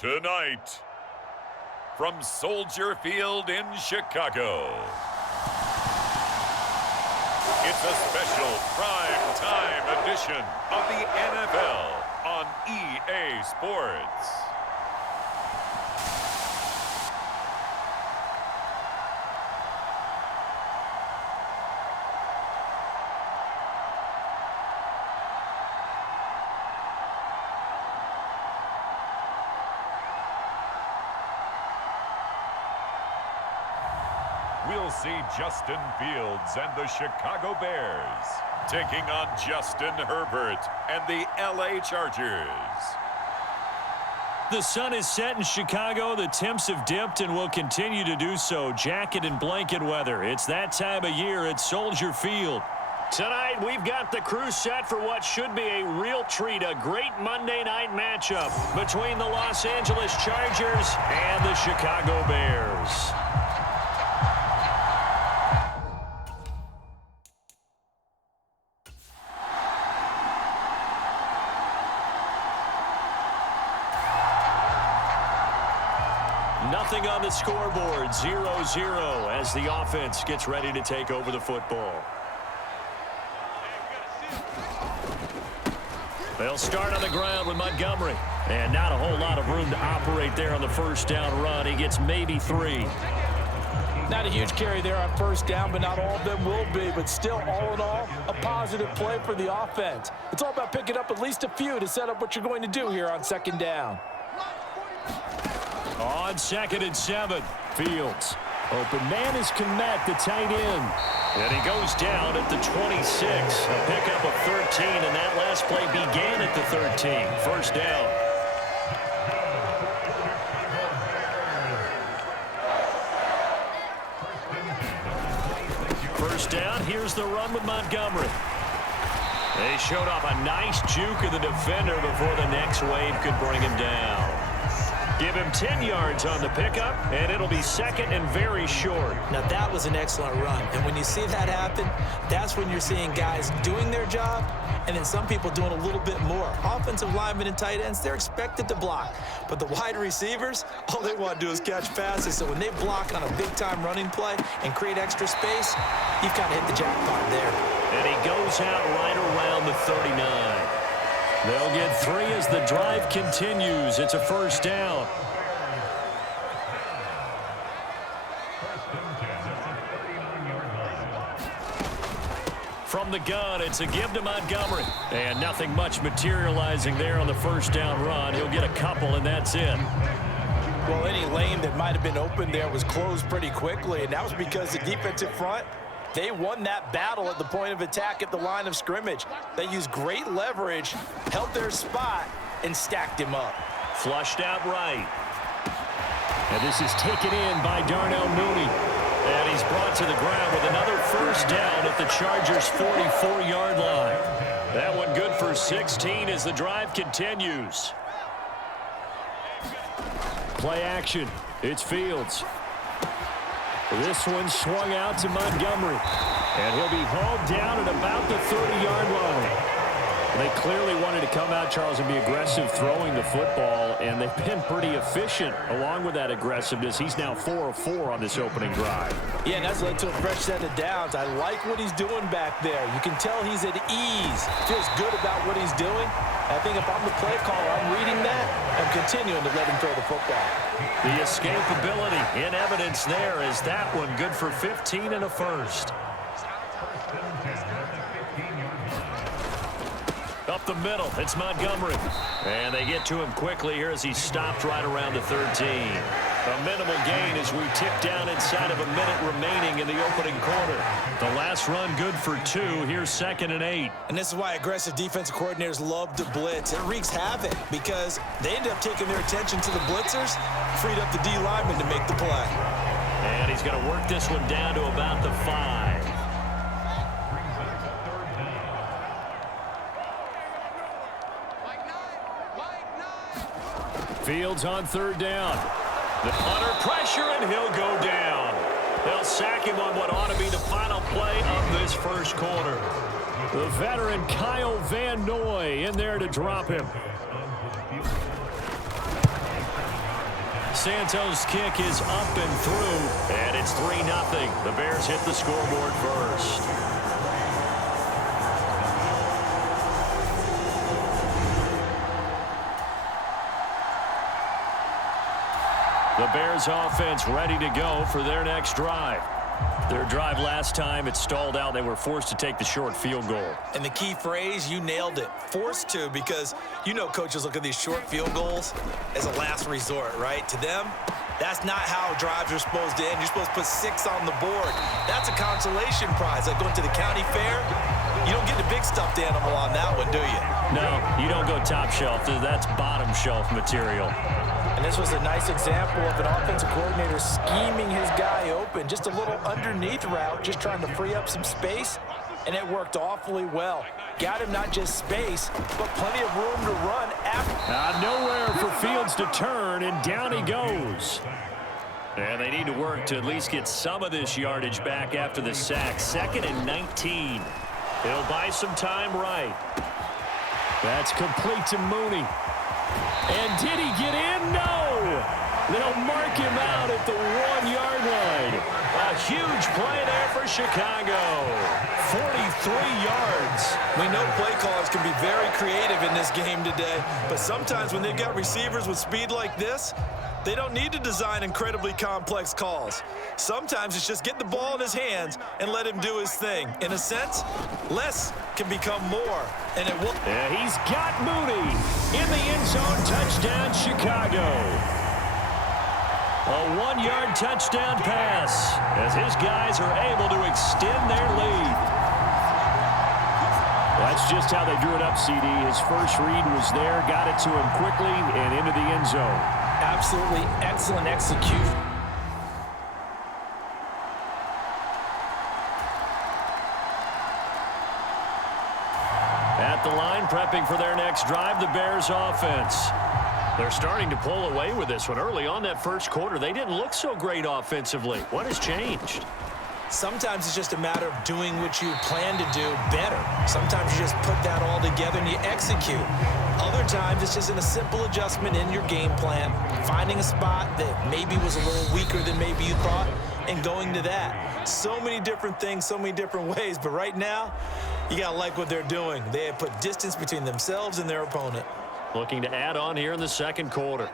Tonight, from Soldier Field in Chicago, it's a special prime time edition of the NFL on EA Sports. We'll see Justin Fields and the Chicago Bears taking on Justin Herbert and the LA Chargers. The sun is set in Chicago. The temps have dipped and will continue to do so. Jacket and blanket weather. It's that time of year at Soldier Field. Tonight, we've got the crew set for what should be a real treat, a great Monday night matchup between the Los Angeles Chargers and the Chicago Bears. Nothing on the scoreboard, 0-0 as the offense gets ready to take over the football. They'll start on the ground with Montgomery. And not a whole lot of room to operate there on the first down run. He gets maybe 3. Not a huge carry there on first down, but not all of them will be. But still, all in all, a positive play for the offense. It's all about picking up at least a few to set up what you're going to do here on second down. On 2nd and 7, Fields. Open man is Komet, the tight end. And he goes down at the 26. A pickup of 13, and that last play began at the 13. First down. First down, here's the run with Montgomery. They showed off a nice juke of the defender before the next wave could bring him down. Give him 10 yards on the pickup, and it'll be second and very short. Now, that was an excellent run. And when you see that happen, that's when you're seeing guys doing their job and then some people doing a little bit more. Offensive linemen and tight ends, they're expected to block. But the wide receivers, all they want to do is catch passes. So when they block on a big-time running play and create extra space, you've kind of hit the jackpot there. And he goes out right around the 39. They'll get 3 as the drive continues. It's a first down. From the gun, it's a give to Montgomery. And nothing much materializing there on the first down run. He'll get a couple, and that's it. Well, any lane that might have been open there was closed pretty quickly, and that was because the defensive front, they won that battle at the point of attack at the line of scrimmage. They used great leverage, held their spot, and stacked him up. Flushed out right. And this is taken in by Darnell Mooney. And he's brought to the ground with another first down at the Chargers' 44-yard line. That one good for 16 as the drive continues. Play action. It's Fields. This one swung out to Montgomery. And he'll be hauled down at about the 30-yard line. They clearly wanted to come out, Charles, and be aggressive throwing the football, and they've been pretty efficient along with that aggressiveness. He's now 4 of 4 on this opening drive. Yeah, and that's led to a fresh set of downs. I like what he's doing back there. You can tell he's at ease. Feels good about what he's doing. I think if I'm the play caller, I'm reading that and continuing to let him throw the football. The escapability in evidence there is that one good for 15 and a first. Up the middle, it's Montgomery. And they get to him quickly here as he stopped right around the 13. A minimal gain as we tip down inside of a minute remaining in the opening quarter. The last run good for 2. Here's 2nd and 8. And this is why aggressive defensive coordinators love to blitz. It wreaks havoc because they end up taking their attention to the blitzers, freed up the D lineman to make the play. And he's going to work this one down to about the 5. Fields on 3rd down. Under pressure, and he'll go down. They'll sack him on what ought to be the final play of this first quarter. The veteran Kyle Van Noy in there to drop him. Santos' kick is up and through, and it's 3-0. The Bears hit the scoreboard first. The Bears offense ready to go for their next drive. Their drive last time, it stalled out. They were forced to take the short field goal. And the key phrase, you nailed it, forced to, because you know coaches look at these short field goals as a last resort, right? To them, that's not how drives are supposed to end. You're supposed to put 6 on the board. That's a consolation prize. Like going to the county fair, you don't get the big stuffed animal on that one, do you? No, you don't go top shelf. That's bottom shelf material. And this was a nice example of an offensive coordinator scheming his guy open. Just a little underneath route, just trying to free up some space, and it worked awfully well. Got him not just space, but plenty of room to run after. Nowhere for Fields to turn, and down he goes. And they need to work to at least get some of this yardage back after the sack. 2nd and 19. He'll buy some time right. That's complete to Mooney. And did he get in? No! They'll mark him out at the 1-yard line. A huge play there for Chicago. 43 yards. We know play callers can be very creative in this game today, but sometimes when they've got receivers with speed like this, they don't need to design incredibly complex calls. Sometimes it's just get the ball in his hands and let him do his thing. In a sense, less can become more, and it will. Yeah, he's got Mooney in the end zone. Touchdown, Chicago. A 1-yard touchdown pass as his guys are able to extend their lead. That's just how they drew it up, CD. His first read was there, got it to him quickly, and into the end zone. Absolutely excellent execution. At the line, prepping for their next drive, the Bears offense. They're starting to pull away with this one. Early on that first quarter, they didn't look so great offensively. What has changed? Sometimes it's just a matter of doing what you plan to do better. Sometimes you just put that all together and you execute. Other times it's just a simple adjustment in your game plan, finding a spot that maybe was a little weaker than maybe you thought, and going to that. So many different things, so many different ways, but right now, you got to like what they're doing. They have put distance between themselves and their opponent. Looking to add on here in the second quarter.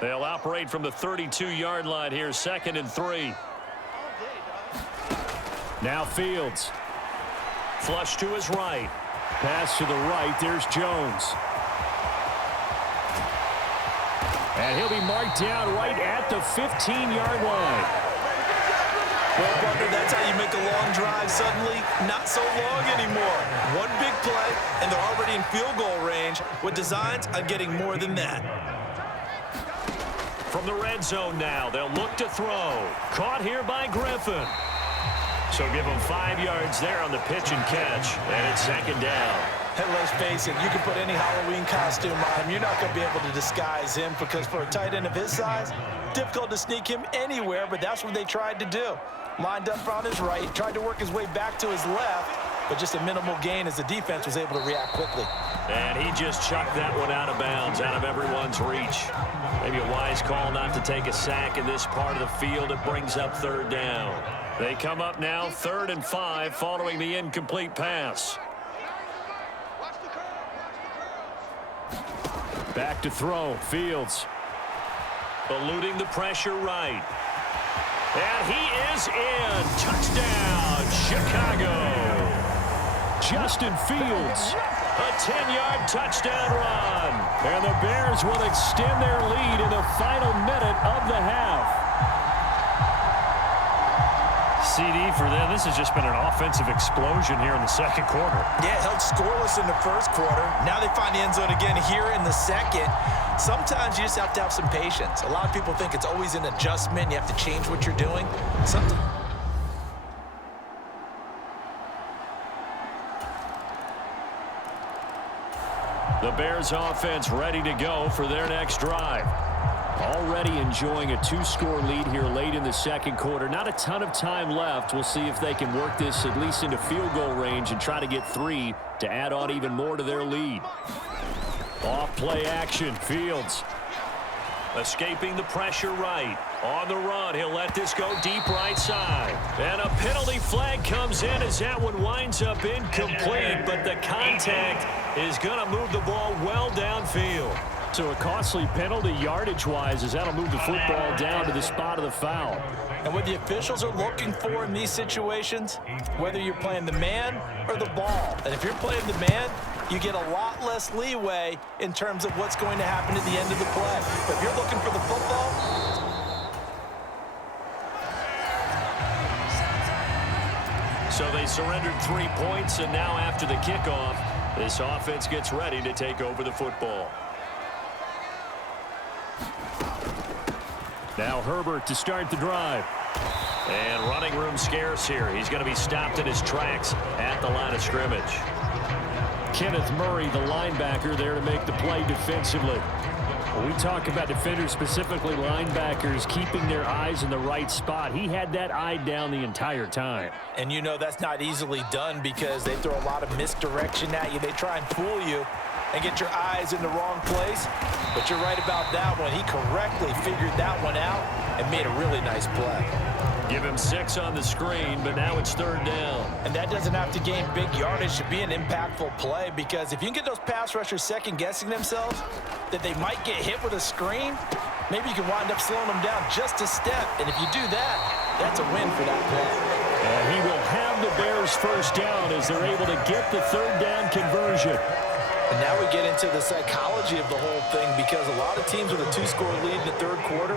They'll operate from the 32-yard line here, 2nd and 3. Now Fields. Flush to his right. Pass to the right. There's Jones. And he'll be marked down right at the 15-yard line. Well, partner, that's how you make a long drive suddenly not so long anymore. One big play, and they're already in field goal range with designs on getting more than that. From the red zone now, they'll look to throw. Caught here by Griffin. So give him 5 yards there on the pitch and catch, and it's 2nd down. And let's face it, you can put any Halloween costume on him. You're not going to be able to disguise him because for a tight end of his size, difficult to sneak him anywhere, but that's what they tried to do. Lined up on his right, tried to work his way back to his left, but just a minimal gain as the defense was able to react quickly. And he just chucked that one out of bounds, out of everyone's reach. Maybe a wise call not to take a sack in this part of the field. It brings up 3rd down. They come up now 3rd and 5 following the incomplete pass. Back to throw. Fields. Eluding the pressure right. And he is in. Touchdown, Chicago. Justin Fields. A 10-yard touchdown run. And the Bears will extend their lead in the final minute of the half. CD for them, this has just been an offensive explosion here in the second quarter. Yeah, held scoreless in the first quarter. Now they find the end zone again here in the second. Sometimes you just have to have some patience. A lot of people think it's always an adjustment. You have to change what you're doing. The Bears offense ready to go for their next drive. Already enjoying a two-score lead here late in the second quarter. Not a ton of time left. We'll see if they can work this at least into field goal range and try to get 3 to add on even more to their lead. Off play action. Fields escaping the pressure right. On the run, he'll let this go deep right side. And a penalty flag comes in as that one winds up incomplete, but the contact is going to move the ball well downfield. So a costly penalty yardage-wise as that'll move the football down to the spot of the foul. And what the officials are looking for in these situations, whether you're playing the man or the ball, and if you're playing the man, you get a lot less leeway in terms of what's going to happen at the end of the play. But if you're looking for the football, so they surrendered 3 points, and now after the kickoff, this offense gets ready to take over the football. Now Herbert to start the drive. And running room scarce here. He's going to be stopped in his tracks at the line of scrimmage. Kenneth Murray, the linebacker, there to make the play defensively. When we talk about defenders, specifically linebackers, keeping their eyes in the right spot, he had that eye down the entire time. and you know that's not easily done because they throw a lot of misdirection at you. They try and fool you and get your eyes in the wrong place. But you're right about that one. He correctly figured that one out and made a really nice play. Give him 6 on the screen, but now it's 3rd down. And that doesn't have to gain big yardage to be an impactful play, because if you can get those pass rushers second-guessing themselves that they might get hit with a screen, maybe you can wind up slowing them down just a step. And if you do that, that's a win for that play. And he will have the Bears 1st down as they're able to get the 3rd down conversion. And now we get into the psychology of the whole thing, because a lot of teams with a 2-score lead in the 3rd quarter,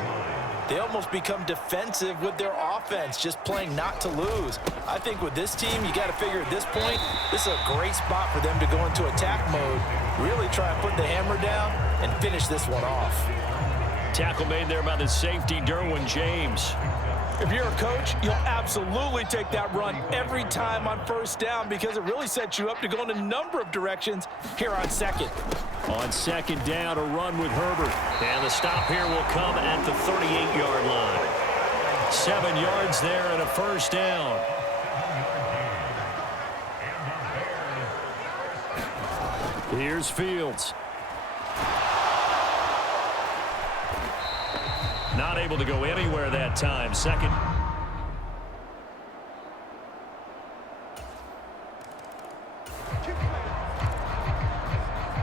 they almost become defensive with their offense, just playing not to lose. I think with this team, you got to figure at this point, this is a great spot for them to go into attack mode, really try and put the hammer down and finish this one off. Tackle made there by the safety, Derwin James. If you're a coach, you'll absolutely take that run every time on 1st down, because it really sets you up to go in a number of directions here on 2nd. On 2nd down, a run with Herbert. And the stop here will come at the 38-yard line. 7 yards there and a 1st down. Here's Fields. Not able to go anywhere that time. 2nd.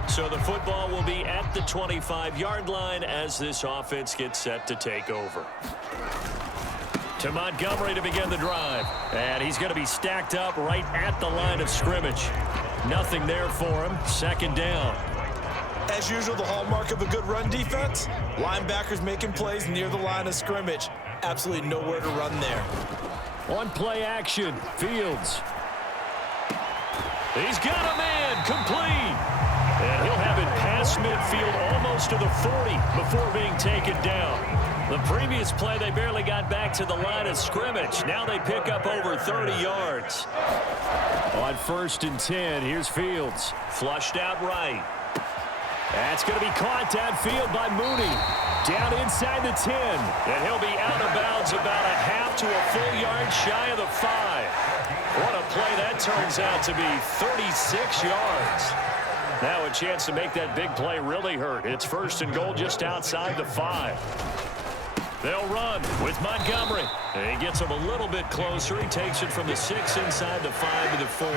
So the football will be at the 25-yard line as this offense gets set to take over. To Montgomery to begin the drive. And he's going to be stacked up right at the line of scrimmage. Nothing there for him. 2nd down. As usual, the hallmark of a good run defense, linebackers making plays near the line of scrimmage. Absolutely nowhere to run there. On play action, Fields. He's got a man, complete. And he'll have it past midfield almost to the 40 before being taken down. The previous play, they barely got back to the line of scrimmage. Now they pick up over 30 yards. On 1st and 10, here's Fields. Flushed out right. That's going to be caught downfield by Mooney. Down inside the 10. And he'll be out of bounds about a half to a full yard shy of the 5. What a play that turns out to be, 36 yards. Now a chance to make that big play really hurt. It's 1st and goal just outside the 5. They'll run with Montgomery. And he gets him a little bit closer. He takes it from the 6 inside the 5 to the 4.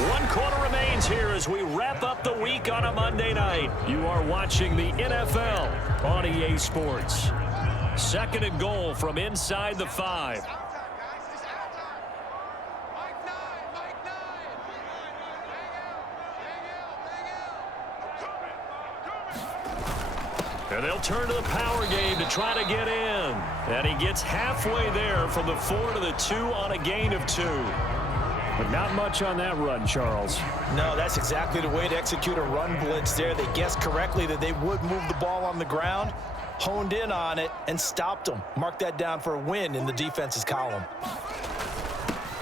1 quarter remains here as we wrap up the week on a Monday night. You are watching the NFL on EA Sports. 2nd and goal from inside the 5. And they'll turn to the power game to try to get in. And he gets halfway there from the 4 to the 2 on a gain of 2. But not much on that run, Charles. No, that's exactly the way to execute a run blitz there. They guessed correctly that they would move the ball on the ground, honed in on it, and stopped them. Mark that down for a win in the defense's column.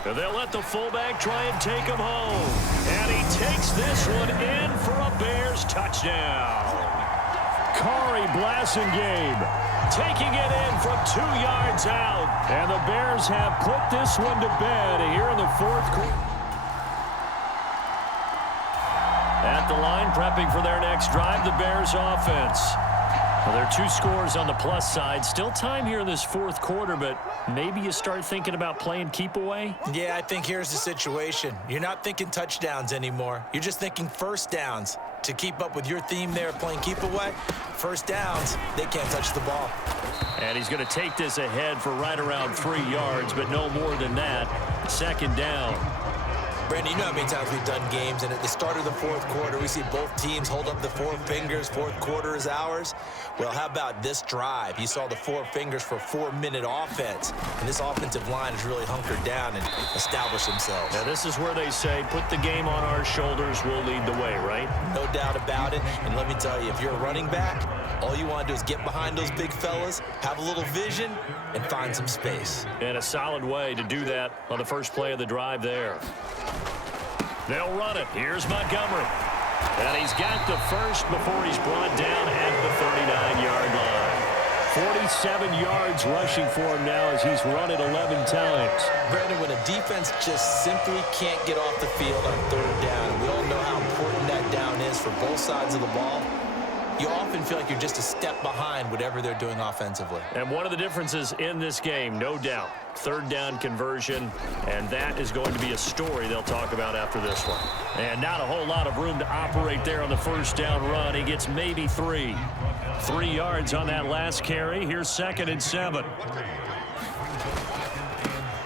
And they'll let the fullback try and take him home. And he takes this one in for a Bears touchdown. Kari Blasingame taking it in from 2 yards out. And the Bears have put this one to bed here in the 4th quarter. At the line, prepping for their next drive, the Bears offense. Well, there are 2 scores on the plus side. Still time here in this 4th quarter, but maybe you start thinking about playing keep away? Yeah, I think here's the situation. You're not thinking touchdowns anymore. You're just thinking first downs. To keep up with your theme there, playing keep away, first downs, they can't touch the ball. And he's going to take this ahead for right around 3 yards, but no more than that. 2nd down. Brandon, you know how many times we've done games, and at the start of the 4th quarter, we see both teams hold up the 4 fingers, 4th quarter is ours. Well, how about this drive? You saw the 4 fingers for a 4-minute offense, and this offensive line has really hunkered down and established themselves. Now, this is where they say, put the game on our shoulders, we'll lead the way, right? No doubt about it, and let me tell you, if you're a running back, all you want to do is get behind those big fellas, have a little vision, and find some space. And a solid way to do that on the first play of the drive there. They'll run it. Here's Montgomery. And he's got the first before he's brought down at the 39-yard line. 47 yards rushing for him now as he's run it 11 times. Brandon, when a defense just simply can't get off the field on 3rd down, and we all know how important that down is for both sides of the ball, you often feel like you're just a step behind whatever they're doing offensively. And one of the differences in this game, no doubt, 3rd down conversion, and that is going to be a story they'll talk about after this one. And not a whole lot of room to operate there on the 1st down run. He gets maybe 3. 3 yards on that last carry. Here's 2nd and 7.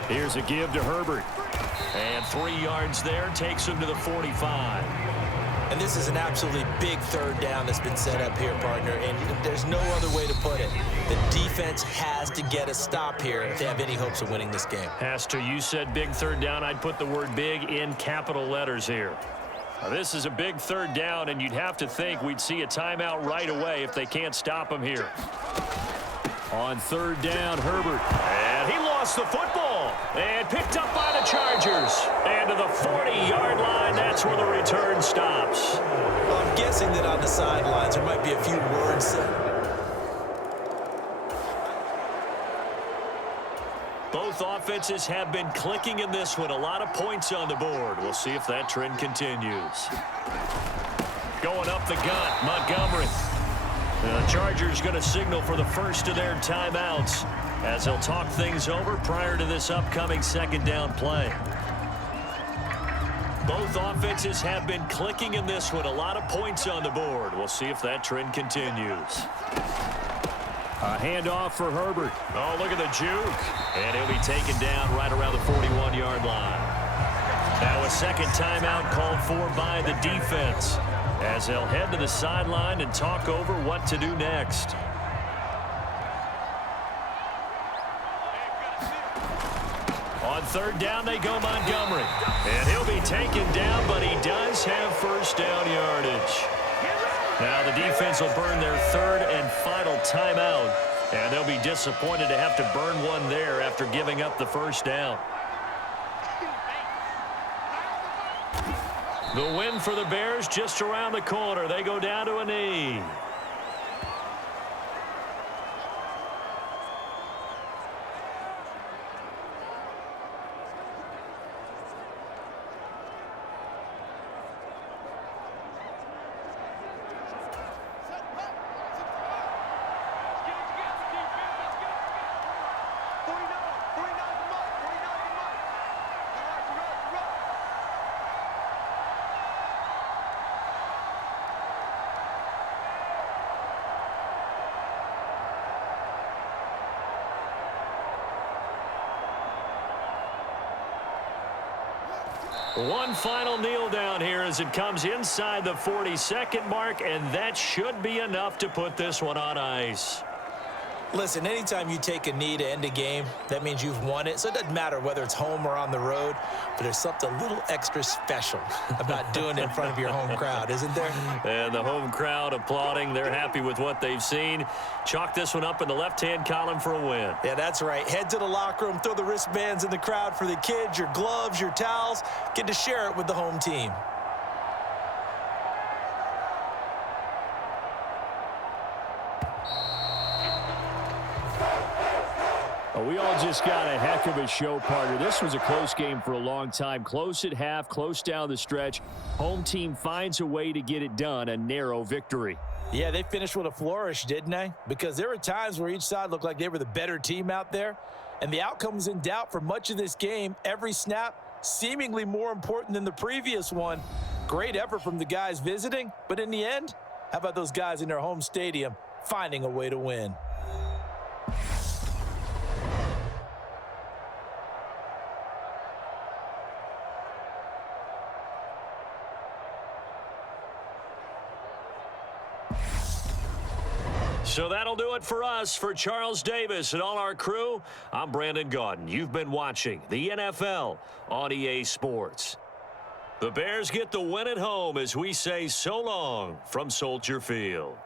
Here's a give to Herbert. And 3 yards there takes him to the 45. And this is an absolutely big 3rd down that's been set up here, partner, and there's no other way to put it. The defense has to get a stop here if they have any hopes of winning this game. Has to. You said big 3rd down. I'd put the word big in capital letters here. Now, this is a big 3rd down, and you'd have to think we'd see a timeout right away if they can't stop him here. On 3rd down, Herbert. And he lost the football. And picked up by the Chargers. And to the 40-yard line, that's where the return stops. Well, I'm guessing that on the sidelines there might be a few words said. Both offenses have been clicking in this one. A lot of points on the board. We'll see if that trend continues. Going up the gut, Montgomery. The Chargers going to signal for the first of their timeouts as they'll talk things over prior to this upcoming 2nd down play. Both offenses have been clicking in this one. A lot of points on the board. We'll see if that trend continues. A handoff for Herbert. Oh, look at the juke. And he'll be taken down right around the 41-yard line. Now a 2nd timeout called for by the defense as they'll head to the sideline and talk over what to do next. On 3rd down, they go Montgomery. And he'll be taken down, but he does have 1st down yardage. Now the defense will burn their 3rd and final timeout. And they'll be disappointed to have to burn one there after giving up the 1st down. The win for the Bears just around the corner. They go down to a knee. One final kneel down here as it comes inside the 40-second mark, and that should be enough to put this one on ice. Listen, anytime you take a knee to end a game, that means you've won it. So it doesn't matter whether it's home or on the road, but there's something a little extra special about doing it in front of your home crowd, isn't there? And the home crowd applauding. They're happy with what they've seen. Chalk this one up in the left-hand column for a win. Yeah, that's right. Head to the locker room, throw the wristbands in the crowd for the kids, your gloves, your towels. Get to share it with the home team. We all just got a heck of a show, partner. This was a close game for a long time. Close at half, close down the stretch. Home team finds a way to get it done, a narrow victory. Yeah, they finished with a flourish, didn't they? Because there were times where each side looked like they were the better team out there. And the outcome was in doubt for much of this game. Every snap seemingly more important than the previous one. Great effort from the guys visiting. But in the end, how about those guys in their home stadium finding a way to win? So that'll do it for us. For Charles Davis and all our crew, I'm Brandon Gaudin. You've been watching the NFL on EA Sports. The Bears get the win at home as we say so long from Soldier Field.